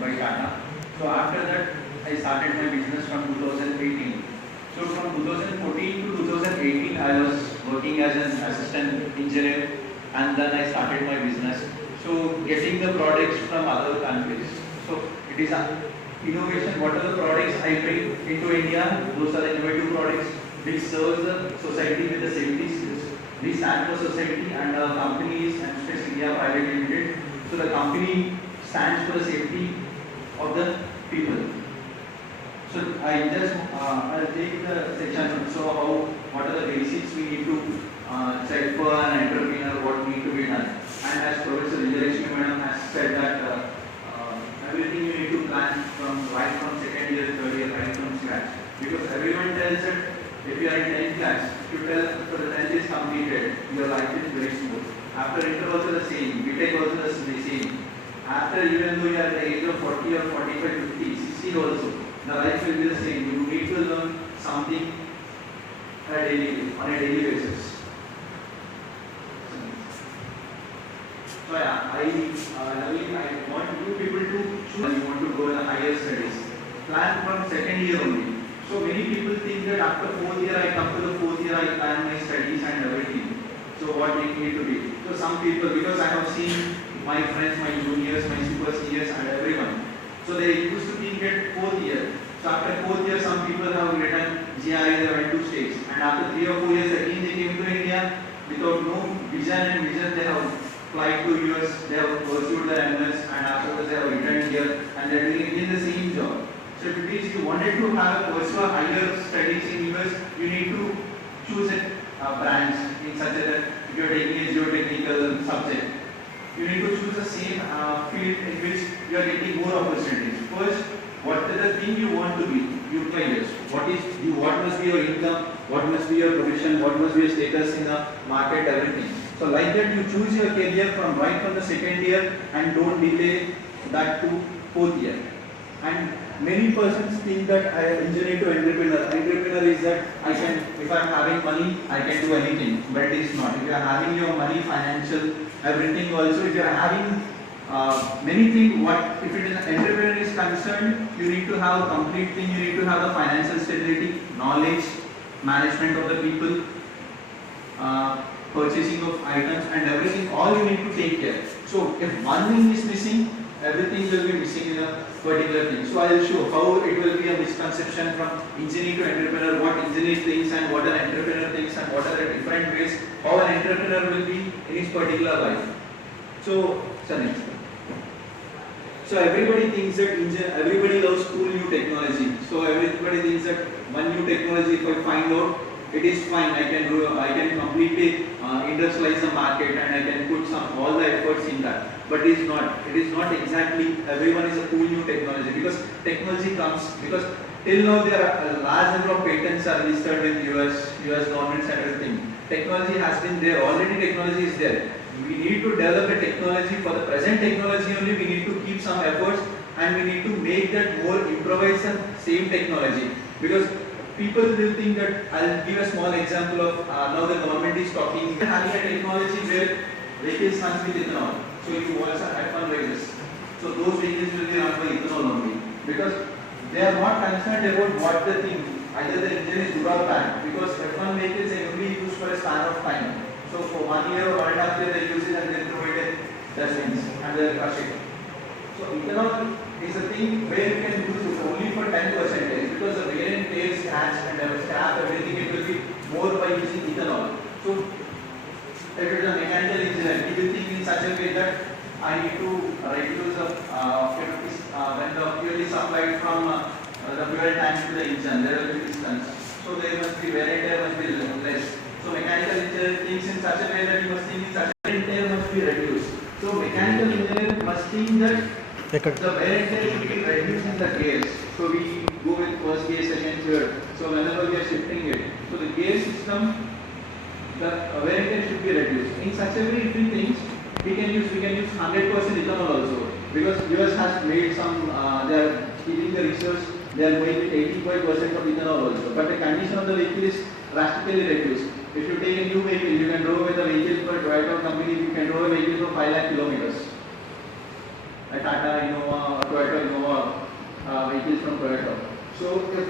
by Tata. So after that, I started my business from 2018. So from 2014 to 2018, I was working as an assistant engineer, and then I started my business. So getting the products from other countries. So it is a innovation. What are the products I bring into India? Those are the innovative products which serves the society with the safety skills. We stand for society, and our company is Amstress India Private Limited. So the company stands for the safety of the people. So I just I'll take the section. So what are the basics we need to check for an entrepreneur, what need to be done. And as Professor Vijayalakshmi Madam has said that everything you need to plan right from second year, third year, right from scratch. Because everyone tells that if you are in 10th class, if you tell for the 10th is completed, your life is very smooth. After inter also the same, BTech also the same. After, even though you are at the age of 40 or 45, 50, 60 also, the life will be the same. You need to learn something on a daily basis. So I want you people to choose. You want to go in the higher studies. Plan from second year only. So many people think that after fourth year, I come to the fourth year, I plan my studies and everything. So what it need to be? So some people, because I have seen my friends, my juniors, my super seniors, and everyone. So they used to think at fourth year. So after fourth year, some people have written GI, they went to states, and after 3 or 4 years again they came to India without no vision they have applied to US, they have pursued their MS, and afterwards they have returned here and they are doing again the same job. So if it is you wanted to pursue a higher studies in US, you need to choose a branch in such a that if you are taking a geotechnical subject, you need to choose the same field in which you are getting more opportunities. First, what is the thing you want to be? You try this. What must be your income? What must be your profession? What must be your status in the market? Everything. So like that, you choose your career right from the second year and don't delay that to fourth year. And many persons think that I am engineer to entrepreneur. Entrepreneur is that if I am having money, I can do anything. But it is not. If you are having your money, financial, everything also, if you are having many things, if it is an entrepreneur is concerned, you need to have a complete thing, you need to have the financial stability, knowledge, management of the people, purchasing of items and everything, all you need to take care. So if one thing is missing, everything will be missing in a particular thing. So I will show how it will be a misconception from engineer to entrepreneur, what engineer thinks and what an entrepreneur thinks and what are the different ways, how an entrepreneur will be in his particular life. So next. So everybody thinks that everybody loves cool new technology. So everybody thinks that one new technology, if I find out, it is fine. I can completely industrialize the market and I can put all the efforts in that. But it is not. It is not exactly everyone is a cool new technology, because technology comes because till now there are a large number of patents are listed with US governments and everything. Technology has been there. Already technology is there. We need to develop a technology. For the present technology only, we need to keep some efforts and we need to make that more improvised and same technology. Because people will think that, I'll give a small example of now the government is talking, having a technology where vehicles must be ethanol. So you watch F1 races. So those vehicles will be run by ethanol only. Because they are not concerned about what the thing, either the engine is good or bad. Because F1 vehicles are only used for a span of time. So for 1 year or 1.5 years they use it and then throw it in dustbins and they crush it. So ethanol is a thing where you can use it only for 10%, because the wear and tear, scratch and scrap, everything, it will be more by using ethanol. So if it is a mechanical engineer, he will think in such a way that I need to reduce the when the fuel is supplied from the fuel tank to the engine, there will be distance. So there must be wear and tear must be less. So mechanical engineer thinks in such a way that you must think in such a way that wear and tear must be reduced. So mechanical engineer must think that the wear and tear should be reduced in the gears. So we go with first gear, second, third. So whenever we are shifting it, so the gear system, the wear and tear should be reduced. In such a way, if we think we can use 100% ethanol also, because US has made some. They are keeping the research. They are going with 85% of ethanol also. But the condition of the vehicle is drastically reduced. If you take a new vehicle, you can drive with a vehicle for Toyota company. You can drive a vehicle for 5 lakh kilometers. A Tata Innova, Toyota Innova. Pareto. So if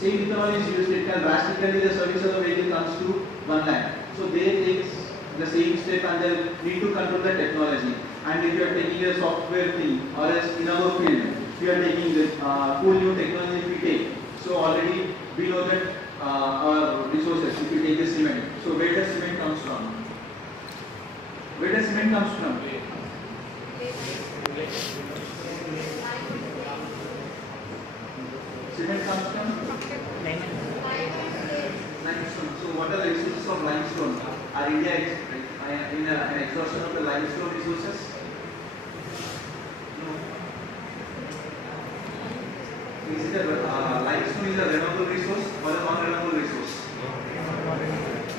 same ethanol is used, it can drastically the service of the vehicle comes to 1 lakh. So they take the same step and they need to control the technology. And if you are taking a software thing, or as in our field, if you are taking the cool new technology we take, so already we know that our resources, if you take the cement, so where does cement comes from? Where does cement comes from? Cement comes from limestone. So what are the resources of limestone? Are India in an exhaustion of the limestone resources? No. Is it limestone is a renewable resource or a non-renewable resource?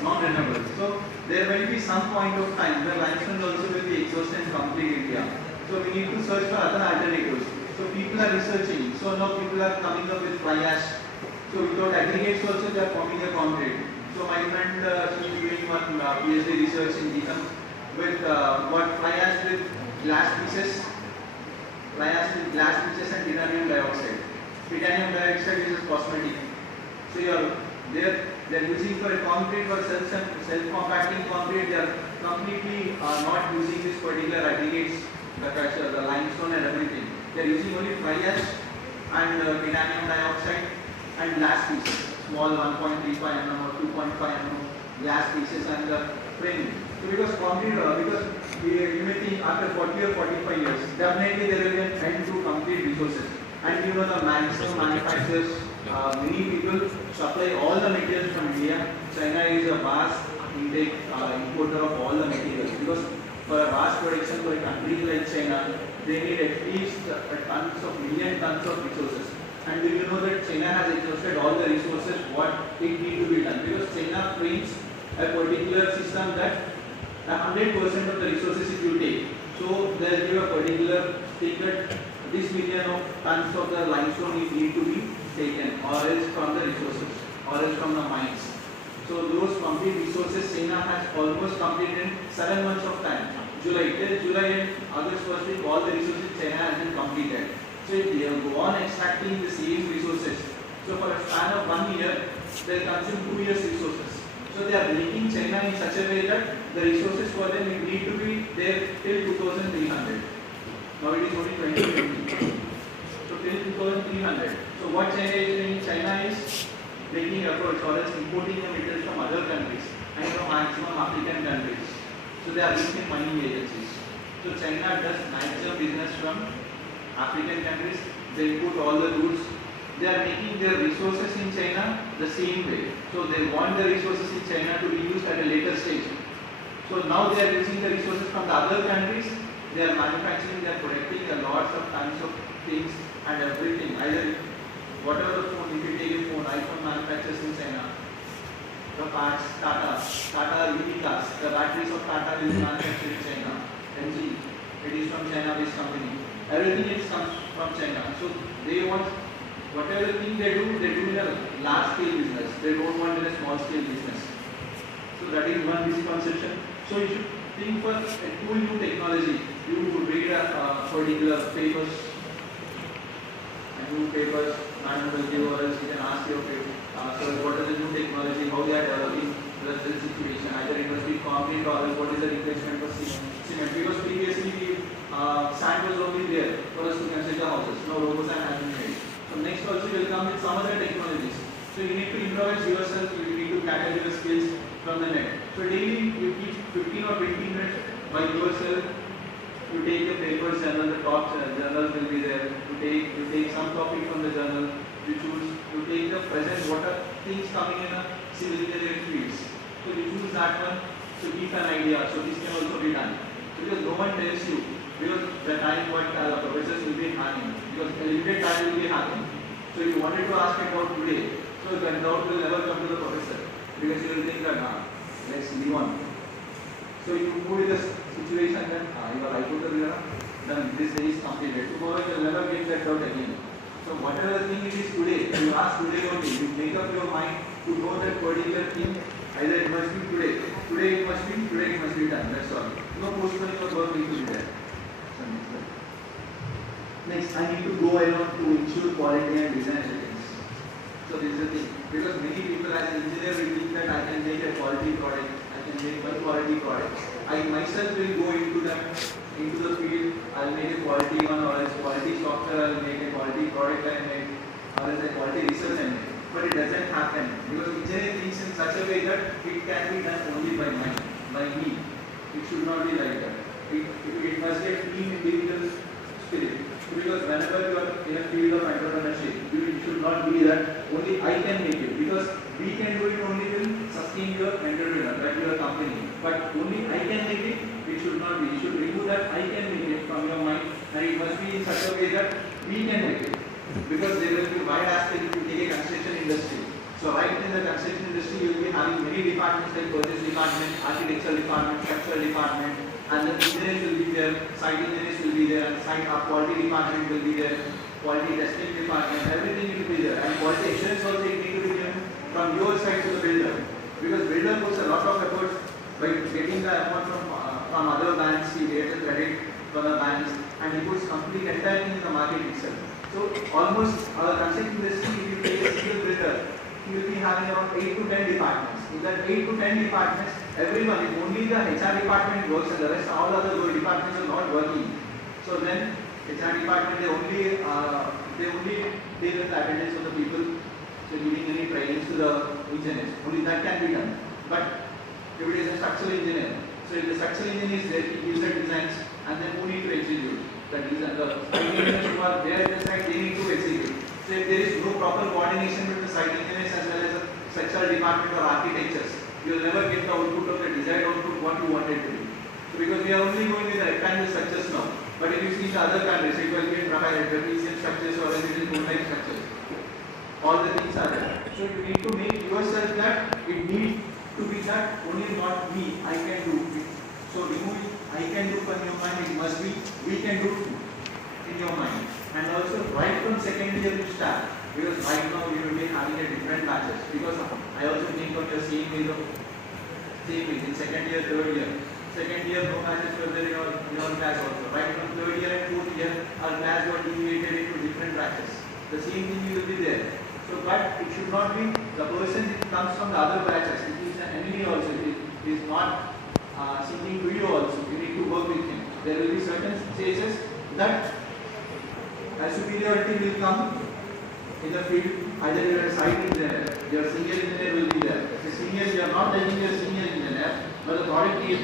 Non-renewable. So there will be some point of time where limestone also will be exhausted in complete India. So we need to search for other alternatives. So people are researching. So now people are coming up with fly ash. So without aggregates also they are forming a concrete. So my friend she is doing one PhD research in Geetham with what fly ash with glass pieces, and titanium dioxide. Titanium dioxide is a cosmetic. So they're using for a concrete or self-compacting concrete. They are completely not using this particular aggregates, the pressure, the limestone and everything. They are using only fly ash and titanium dioxide and glass pieces, small 1.35 mm or 2.5 mm glass pieces and the framing. So because concrete, because you may think after 40 or 45 years, definitely there will be a trend to complete resources. And you know the maximum manufacturers, many people supply all the materials from India. China is a vast intake importer of all the materials because for a vast production for a country like China, they need at least million tons of resources. And do you know that China has exhausted all the resources what it need to be done? Because China frames a particular system that 100% of the resources if you take. So there give a particular thing that this million of tons of the limestone need to be taken, or else from the resources, or else from the mines. So those complete resources China has almost completed in 7 months of time. July and August first week, all the resources China has been completed. So if they go on extracting the same resources, so for a span of 1 year, they consume 2 years resources. So they are making China in such a way that the resources for them need to be there till 2300. Now it is only 2020. So till 2300. So what China is doing? China is making efforts or else importing the materials from other countries and from maximum African countries. So they are using mining agencies. So China does maximum business from African countries. They import all the goods. They are making their resources in China the same way. So they want the resources in China to be used at a later stage. So now they are using the resources from the other countries. They are manufacturing, they are producing a lots of tons of things and everything. Either whatever the phone, if you take a phone, iPhone manufactures in China. The parts, Tata EV cars, the batteries of Tata will be manufactured in China. MG, it is from China-based company. Everything is comes from China. So they want whatever thing they do in a large scale business. They don't want in a small scale business. So that is one misconception. So you should think for a cool new technology. You read a particular papers, madam will give or else you can ask your so what is the new technology, how they are developing the situation, either it must be concrete or else what is the replacement for cement. Because previously sand was only there for us to construct the houses. Now robo sand has been made. So next also you will come with some other technologies. So you need to improvise yourself, you need to gather your skills from the net. So daily you keep 15 or 20 minutes by yourself. You take the papers, journal, the top journals will be there. You take some topic from the journal. You choose. You take the present. What are things coming in a civil engineering fields? So you choose that one to give an idea. So this can also be done. Because no one tells you. Because the time what professors will be having. Because a limited time will be having. So if you wanted to ask a doubt today, so the doubt will never come to the professor. Because you will think that, let's move on. So you move with the situation that you are able to then this day is completed. Tomorrow you will never get that doubt again. So whatever thing it is today, you ask today only, you make up your mind to know that particular thing, either it must be today it must be done, that's all. No postponing of work need to be there. Next, I need to go along to ensure quality and design elements. So this is the thing, because many people as an engineer will think that I can make a quality product, I can make one quality product. I myself will go into the field, I'll make a quality one, or else quality software, I'll make a quality product I make, or else a quality research I make. But it doesn't happen, because engineering thinks in such a way that it can be done only by me. It should not be like that. It must be a team individual spirit. Because whenever you are in a field of entrepreneurship, it should not be that only I can make it. Because we can do it only will sustain your entrepreneur, like your company. But only I can make it should not be. You should remove that I can make it from your mind, and it must be in such a way that we can make it. Because there will be wide aspect if you take a construction industry. So right in the construction industry, you will be having many departments like purchase department, architectural department, structural department, and the engineers will be there, site engineers will be there, and site quality department will be there, quality testing department, everything will be there. And quality assurance also it need to be given from your side to the builder. Because builder puts a lot of efforts by getting the amount from other banks, he gets a credit from the banks, and he puts complete entire thing in the market itself. So almost our construction industry, if you take a single builder, he will be having around 8 to 10 departments. In that 8 to 10 departments, everyone, if only the HR department works and the rest, all other departments are not working. So then, HR department, they only deal with the attendance of the people, so giving any trainings to the engineers. Only that can be done. But if it is a structural engineer, so if the structural engineer is there, he gives the designs, and then who need to execute? The engineers who are there at the site, they need to execute. So if there is no proper coordination with the site engineers as well as the structural department or architectures, you will never get the output of the desired output what you wanted to do. So because we are only going with the rectangle structures now. But if you see the other countries, it will be in trapezium structures or it is in cone-like structures. All the things are there. So you need to make yourself that it needs to be that only not me, I can do it. So remove I can do from your mind, it must be we can do in your mind. And also right from second year you start. Because right now you will be having a different batches. Because I also think of your same way in second year, third year. Second year no batches were there in your class also. Right from third year and fourth year our class got deviated into different batches. The same thing will be there. So but it should not be the person that comes from the other batches. It is an enemy also. It is not seeking to you also. You need to work with him. There will be certain stages that a superiority will come in the field. Either your site engineer, your senior engineer will be there. The senior, you are not taking your senior engineer, but the product is